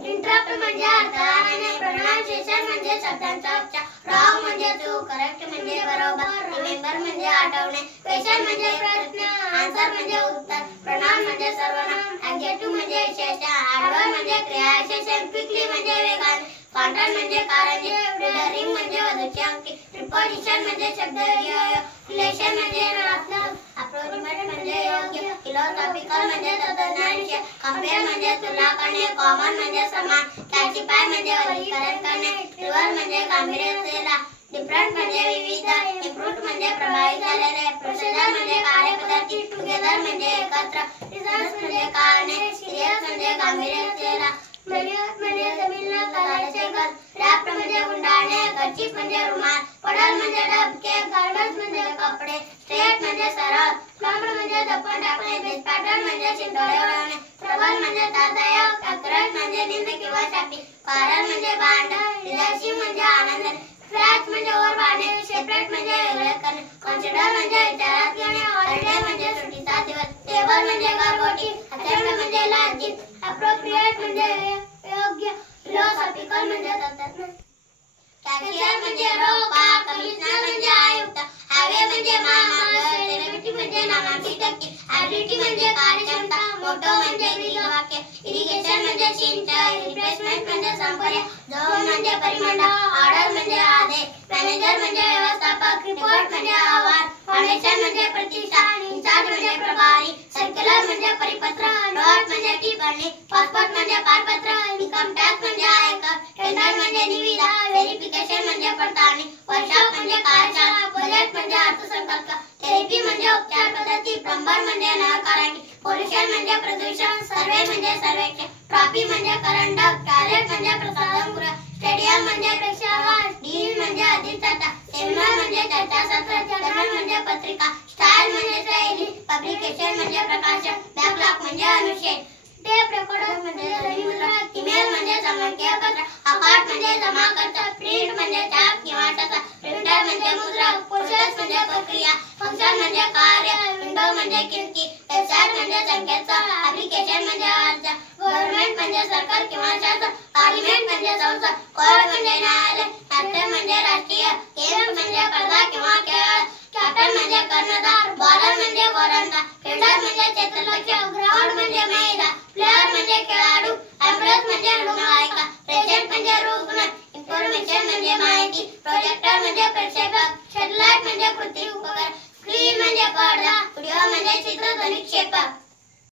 interrupt म्हणजे अर्थाने, pronunciation म्हणजे शब्दांचा उच्चार, रॉंग म्हणजे चूक, करेक्ट म्हणजे बरोबर, रिमेंबर म्हणजे आठवणे, क्वेश्चन म्हणजे प्रश्न, आन्सर म्हणजे उत्तर, प्रोनाउन म्हणजे सर्वनाम, ऍडजेक्टिव्ह म्हणजे विशेषण, ऍडवर्ब म्हणजे क्रिया विशेषण, क्विकली म्हणजे वेगाने, कॉन्ट्रास्ट म्हणजे कारणे, रिम म्हणजे वधूची अंकी, प्रिपोजिशन म्हणजे शब्दयोगी, रिलेशन म्हणजे नातं, अप्रोक्सिमेट म्हणजे योग्य, फिलॉसॉफिकल म्हणजे तत्वज्ञान विषय, कंपेअर म्हणजे तुलना करणे, कॉमन म्हणजे समान, क्लासिफाय म्हणजे वर्गीकरण करणे, रिव्हर्स म्हणजे गांभीर्य असलेला, डिफरंट म्हणजे विविध, इम्प्रूव्ह म्हणजे प्रभावित झालेले, प्रोसिजर म्हणजे कार्यपद्धती, टुगेदर म्हणजे एकत्र, रिझल्ट म्हणजे कारणे, सिरियस म्हणजे गांभीर्य असलेला, मेन्युअर म्हणजे जमीनला घालायचे घर, रॅप्ट म्हणजे गुंडाळणे, कर्चीफ म्हणजे रुमाल, पडल म्हणजे डबके, गार्डन्स म्हणजे कपडे, स्ट्रेट म्हणजे सरळ, फ्लॉम्ड म्हणजे दफन टाकणे, डिस्पॅटर्ड म्हणजे शिंतोडे उडवणे, ट्रबल म्हणजे त्रासदायक, अक्रश म्हणजे निंद किंवा शापी, कारण म्हणजे भांडण, डिझायसिव्ह म्हणजे आनंद, फ्लॅश म्हणजे वर वाढणे, सेपरेट म्हणजे वेगळे करणे, कन्सिडर म्हणजे विचारात घेणे, हॉलिडे म्हणजे सुट्टीचा दिवस, टेबल म्हणजे गारगोटी, अटेम्प्ट म्हणजे लालची, अप्रोप्रिएट म्हणजे योग्य, फिलॉसॉफिकल म्हणजे तत्वज्ञान, कॅशियर म्हणजे रोपा, कमिशनर म्हणजे आयुक्त, हायवे म्हणजे महामार्ग, सेलिब्रिटी म्हणजे नामांकित व्यक्ती, ॲबिलिटी म्हणजे कार्यक्षमता, मोटो म्हणजे ब्रीदवाक्य, इरिगेशन म्हणजे सिंचाई, रिप्लेसमेंट म्हणजे संपर्क, झोन म्हणजे परिमंडळ, ऑर्डर म्हणजे आदेश, मॅनेजर म्हणजे व्यवस्थापक, रिपोर्ट म्हणजे अहवाल, फाउंडेशन म्हणजे प्रतिष्ठा, इन्चार्ज म्हणजे प्रभारी, सर्क्युलर म्हणजे परिपत्र, नोट म्हणजे टिप्पणी, पासपोर्ट म्हणजे पारपत्र, इन्कम टॅक्स म्हणजे आयकर, टेंडर म्हणजे निविदा, व्हेरिफिकेशन म्हणजे पडताळणी, वर्कशॉप म्हणजे कार्यशाळा, बजेट म्हणजे अर्थसंकल्प, थेरपी म्हणजे उपचार पद्धती, प्लंबर म्हणजे नळकारागीर, पोल्युशन म्हणजे प्रदूषण, सर्वे म्हणजे सर्वेक्षण, ट्रॉफी म्हणजे करंडक, टॉयलेट म्हणजे प्रसाधनगृह, स्टेडियम म्हणजे प्रेक्षागार, डीन म्हणजे अधिष्ठाता, सेमिनार म्हणजे चर्चासत्र, जर्नल म्हणजे पत्रिका, स्टाईल म्हणजे शैली, पब्लिकेशन म्हणजे प्रकाशन, बॅकलॉग म्हणजे अनुच्छेद, टेप रेकॉर्डर म्हणजे ध्वनिमुद्रा, ईमेल म्हणजे संगणकीय पत्र, अकाउंट म्हणजे जमा खर्च, प्रिंट म्हणजे छाप किंवा ठसा, प्रिंटर म्हणजे मुद्रा, प्रोसेस म्हणजे प्रक्रिया, फंक्शन म्हणजे कार्य, विंडो म्हणजे खिडकी, वेबसाईट म्हणजे संकेतस्थळ, ऍप्लिकेशन म्हणजे अर्ज, गव्हर्नमेंट म्हणजे सरकार किंवा शासन, पार्लिमेंट म्हणजे संसद, कोर्ट म्हणजे न्यायालय, नॅशनल म्हणजे राष्ट्रीय, गेम्स म्हणजे स्पर्धा किंवा खेळ, कॅप्टन म्हणजे कर्णधार, बॉलर म्हणजे गोलंदाज, फिल्डर म्हणजे क्षेत्ररक्षक, ग्राउंड म्हणजे